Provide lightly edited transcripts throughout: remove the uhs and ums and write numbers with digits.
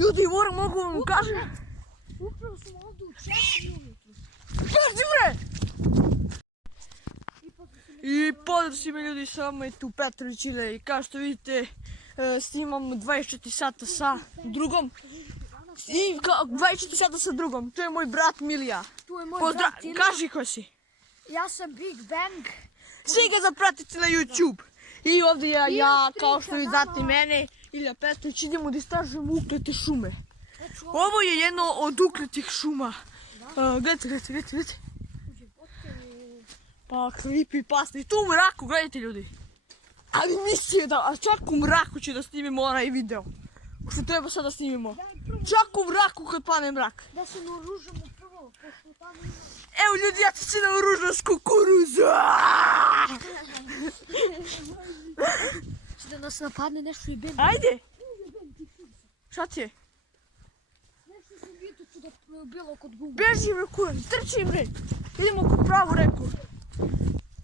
Ljudi, mogu vam kažem. Upravo sam ovdje u 4 ujutru. Kaži bre! I pozdrav svima ljudi, sa vama je tu Petrović Ile i kao što vidite snimamo 24 sata sa drugom. I 24 sata sa drugom, to je moj brat Milija. Tu je moj brat Ilija. Kaži ko si. Ja sam Big Bang. Svi ga zapratite na YouTube. I ovdje ja, kao što vi znate mene, Ilija Petrović, idemo da istražujemo uklete šume. Ovo je jedno od ukletih šuma. Gledajte. Pa klipi pasni. Tu u mraku, gledajte ljudi. Ali mislio da, a čak u mraku će da snimimo onaj video. Što treba sad da snimimo. Čak u mraku kad pane mrak. Da se naoružamo prvo, pošto tamo ima... Evo ljudi, ja ću se naoružam s kukuruza. Da nas napadne nešto i Ben. Ajde. Šta ti je? Nešto sam vidio tu da je bilo kod gume. Beži bre kurac, trči bre. Idemo kod pravu reku.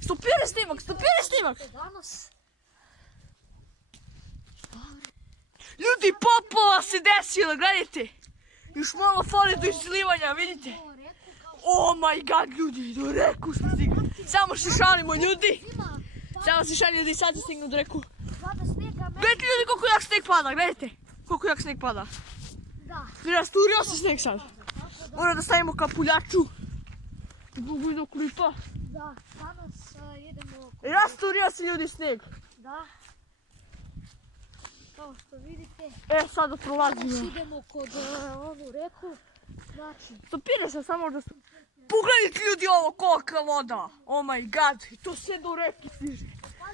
Stopiraj snimak. Danas... Ljudi, poplava se desila, gledajte. Još malo fali do izlivanja, vidite. Oh my god, ljudi, do reku smo stigli. Samo se šalimo, ljudi. Sad se stignu do reku. Gledajte ljudi koliko jak sneg pada, gledajte. Koliko jak sneg pada. Da. Rasturio se sneg sad. Moram da stavimo kapuljaču. Zbog video klipa. Da, danas idemo... Rasturio se ljudi sneg. Da. Kao što vidite. Sada prolazimo. Danas idemo kod ovu reku. Znači... Stopira se samo da... Pogledajte ljudi ovo kolika voda. Oh my god. To sve do reke stiže.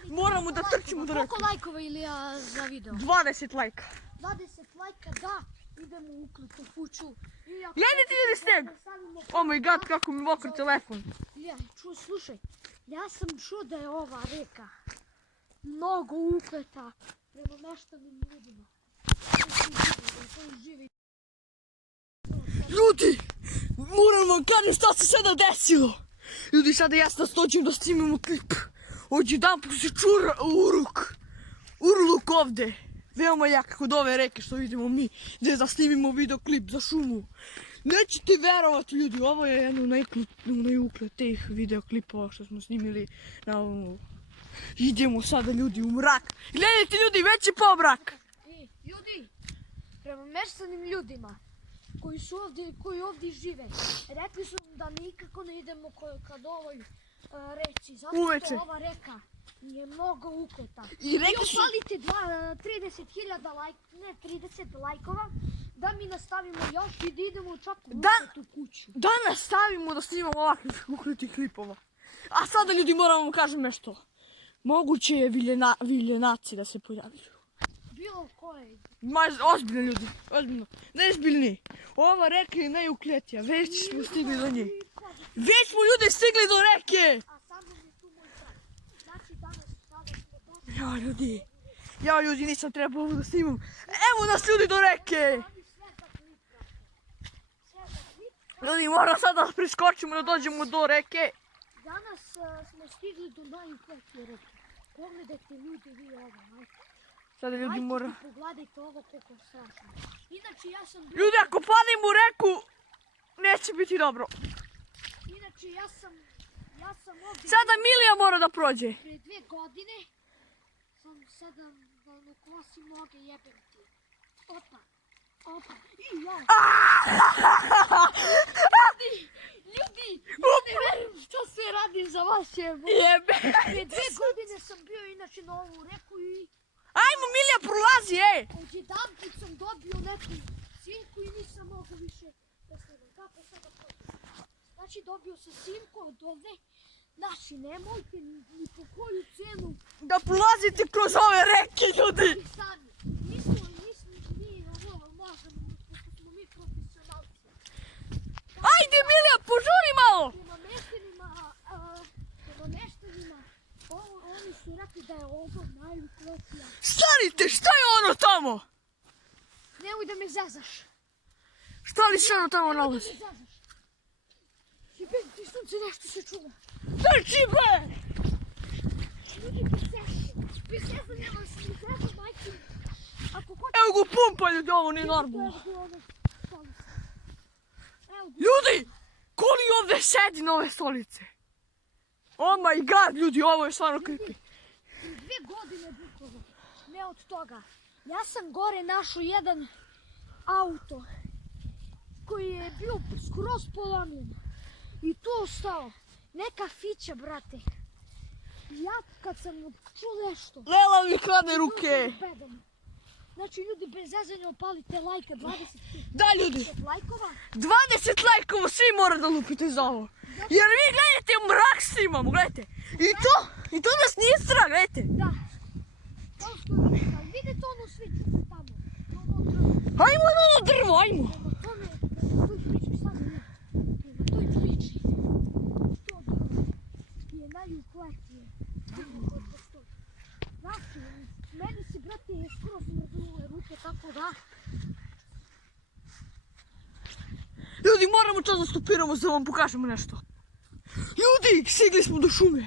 Moramo da trčimo do reke. Koliko lajkova Ilija za video? 20 lajka. 20 lajka, da. Idemo u ukletu kuću. Gledajte ljudi sneg. Oh my god, kako mi mokro telefon. Ilija, slušaj. Ja sam čuo da je ova reka mnogo ukleta prema meštanim ljudima. Ljudi, moram vam kažem šta se sada desilo. Ljudi, sada ja sad dođem da snimimo klip. Odjedan se čura urluk ovde. Veoma jak kod ove reke što vidimo mi. Gdje da snimimo videoklip za šumu. Nećete verovati ljudi, ovo je jedno najukletijih videoklipova što smo snimili na ovom. Idemo sada ljudi u mrak. Gledajte ljudi, već je pomrak. Ljudi, prema meštanim ljudima koji ovdje žive, rekli su da nikako ne idemo kad ovoj reci. Zato što ova reka je mnogo ukleta. I opalite 30.000 lajkova da mi nastavimo još i da idemo čak u ukletu kuću. Da nastavimo da snimamo ovakvih ukletih klipova. A sada ljudi moram vam kažem nešto. Moguće je viljenaci da se pojavljaju. Bilo koje. Ozbiljno ljudi, ozbiljno. Nezbiljni. Ova reka je najukletija, već smo stigli do nje. Već smo ljudi stigli do reke! A samo je tu moj brat. Znači danas smo došli. Ja ljudi nisam trebao ovo da snimam. Evo nas ljudi do reke! Ljudi moram sad da preskočimo da dođemo do reke. Danas smo stigli do najukletije reke. Pogledajte ljudi vi ovo, majke. Sada ljudi mora... Pogledajte ovo koliko je strašno. Inače ja sam... Ljudi ako padnem u reku, neće biti dobro. Inače ja sam ovdje... Sada Milija mora da prođe. Prije 2 godine sam sada da kosim noge jebem ti. Opa. I ja. Ljudi, ne verujem što sve radim za vas jebo. Prije 2 godine sam bio inače na ovu reku i... Ajmo Milija prolazi, ej! Odjedanput sam dobio neku sinku i nisam mogao više da snimam. Kako sada prođem? Znači dobio sam sinku od ovdje. Znači nemojte ni po koju cenu da prolazite kroz ove reke ljudi! Sami. Mi ovo možemo, pošto smo mi profesionalci. Ajde Milija, požuri malo! Prema meštanima, oni su rekli da je ovo najukletija. Stanite, šta je ono tamo? Nemoj da me zezaš. Šta li se ono tamo nalazi? Nemoj da me zezaš. Jebem ti sunce, nešto se čuva. Trči bre! Ljudi, pisezam, ja vam se pisezam, majke. Ako hoće... Evo ga pumpa ljudi, ovo nije normalno. Ljudi, ko li ovdje sedi na ove stolice? Oh my god, ljudi, ovo je stvarno creepy. 2 godine bukvalno, ne od toga. Ja sam gore našao jedan auto koji je bio skroz polomljen i tu ostao. Neka fića, brate. Ja kad sam čuo nešto... Lela mi krade ruke. Znači ljudi, bez zezanja opalite lajka, 20 Da ljudi, lajkova. 20 lajkova svi mora da lupite za ovo. Jer vi gledajte, mrak snimamo, gledajte. I to nas nije strah, gledajte. Da. Kao što vidite, ali vidite ono svi tamo. Ono drvo. Ajmo na ono drvo, ajmo. Prema tome, prema toj priči, sad ne. Prema toj priči. To drvo je najuplatije. Drvo koje postoji. Znači, meni se, brate, je skoro smrdnule ruke, tako da. Ljudi, moramo čas da stopiramo da vam pokažemo nešto. Ljudi, stigli smo do šume.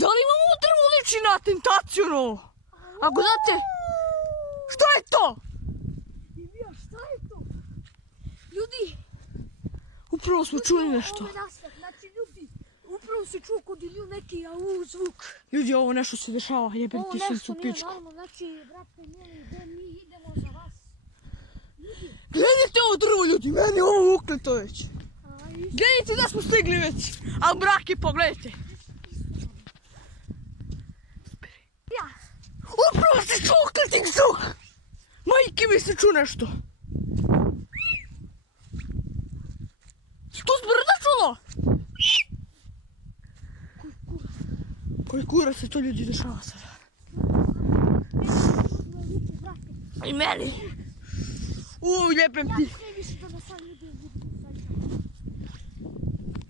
Da li imamo ovo drvo liči na tentaciju novo? Ako znate, što je to? Ja, šta je to? Ljudi, Upravo smo čuli nešto. ovo je nastavak, znači ljudi, upravo se čuo kod Iliju neki zvuk. Ljudi, ovo nešto se dešava, jebem Ovo ti sam nešto su nije pičku. normalno, znači, brate, mi idemo za vas. Ljudi, Gledajte ovo drvo, ljudi, meni je ovo ukleto već. a Gledajte da smo stigli već, a mrak je, pogledajte. ja, Upravo se čuo ukletik zvuk. Majke mi se čuo nešto. To zbrda čulo? Koji kura se to ljudi dešava sada? I meni. Jebem ti. ne više da nas sad ljudi budu sad.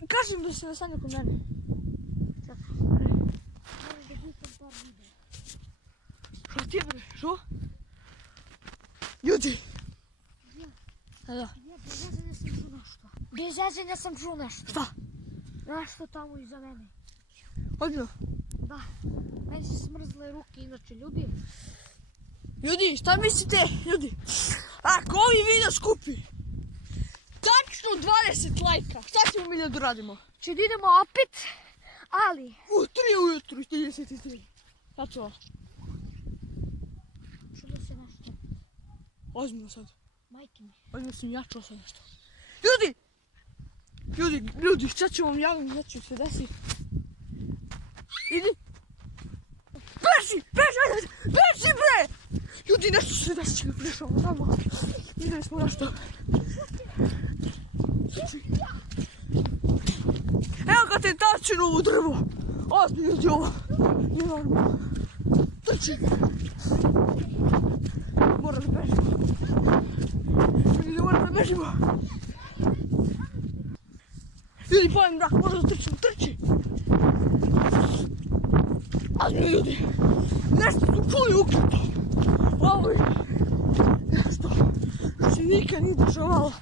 Kažem da se nasanja kod mene. Moram da butam par videa. Što ti je bre? Što? Ljudi. Da. Ja, bez zezanja sam čuo nešto. Bez zezanja sam čuo nešto. Šta? Nešto tamo iza mene. Ozbiljno. Da, meni se smrzle ruke, inače ljudi. Ljudi, šta mislite? Ljudi, ako ovi video skupi tačno 20 lajka, šta ćemo mi da radimo? Če da idemo opet, ali... U 3 ujutru, 33. Sad ću ovo. Čulo se nešto. Ozbiljno sad. Majke mi. Ozbiljno sam ja čuo sad nešto. Ljudi, sad ću vam javiti, sad ću se desiti. Idi. Beži bre! Ljudi, nešto se desi, prešao tamo. Vidjeli smo nešto. Evo ga tentaciju na ovo drvo. Ozbiljno ljudi ovo. Nije normalno. Trči. Moram da bežimo. Ljudi, moram da bežimo. Ljudi, pojem mrak, moram da trčimo, trči. Ozbiljno ljudi. Nešto su čuli ukleto. Ovo je nešto što se nikad nije dešavalo.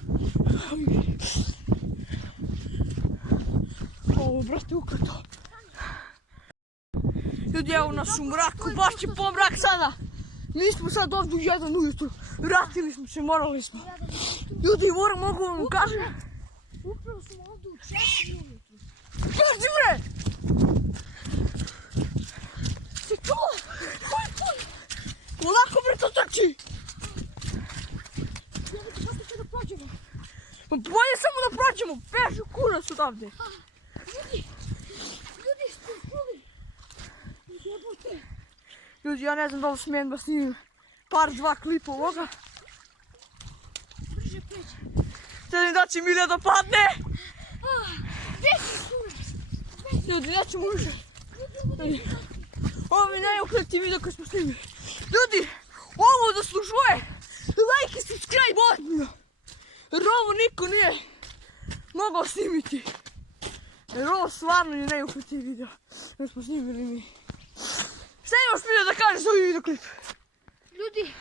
Ovo, brate, ukleto. Ljudi, evo nas u mraku, baš je pomrak sada. Mi smo sad ovdje u 1 ujutru. Vratili smo se, morali smo. Ljudi, mogu vam kažem. Upravo smo ovdje u 4 ujutru. Kaži bre! Se čuo? Polako bre to trči! Jebate, kako će da prođemo? Pa bolje samo da prođemo, beži kurac odavde. Ljudi, ste čuli? Jebote. Ljudi, ja ne znam da li smijem da snimim dva klipa ovoga. Brže pređe. Želim da će Milja da padne. Beži, kurac. Ljudi, nećemo više. Ovo mi najukleti video koji smo snimili. Ljudi, ovo zaslužuje like i subscribe ozbiljno. Jer ovo niko nije mogao snimiti. Jer ovo stvarno je najukleti video koji smo snimili mi. Šta imaš Milja da kažeš za ovaj videoklip? Ljudi,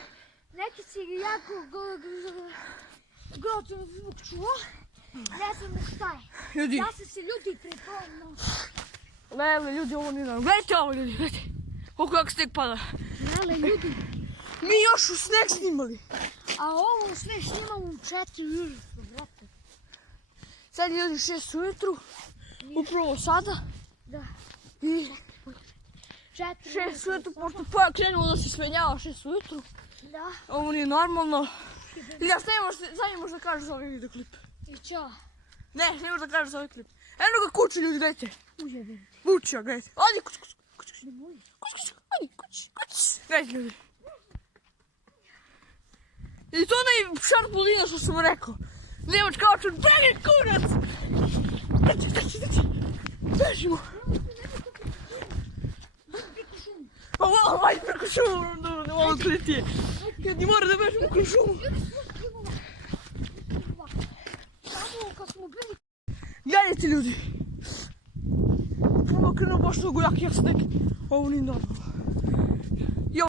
neki si jako grotan zvuk čuo. Ne znam šta je. Ljudi, Ja sam se ljudi pripremno. lele, ljudi, ovo nije normalno. Gledajte ovo, ljudi, gledajte. Koliko jak sneg pada. Lele, ljudi. Mi još u sneg snimali. A ovo sve snimamo u 4 ujutru, brate. Sad je 6 ujutru, upravo sada. Da. I 6 ujutru, pošto krenulo da se svenjava 6 ujutru. Da. Ovo nije normalno. Ilija, šta imaš, sad imaš da kažeš za ovaj videoklip? I čo? Ne, šta imaš da kažeš za ovaj klip? Eno ga kući, ljudi, dajte. Ujebim. Vuči, gledajte. Odi, kući, kući, kući, Nemoj. kući, odi, kući, kući. Gledajte, ljudi. I to onaj šarpulina što sam rekao. Nemač kaučan, beži kurac! Daći. Bežimo. Pa malo, ajde preko šumu, ne malo odkritije. Kad ni mora da bežimo kroz šumu. Tamo kad smo bili... Gledajte, ljudi. Upravo krenuo baš dugo jak sneg. Ovo nije normalno.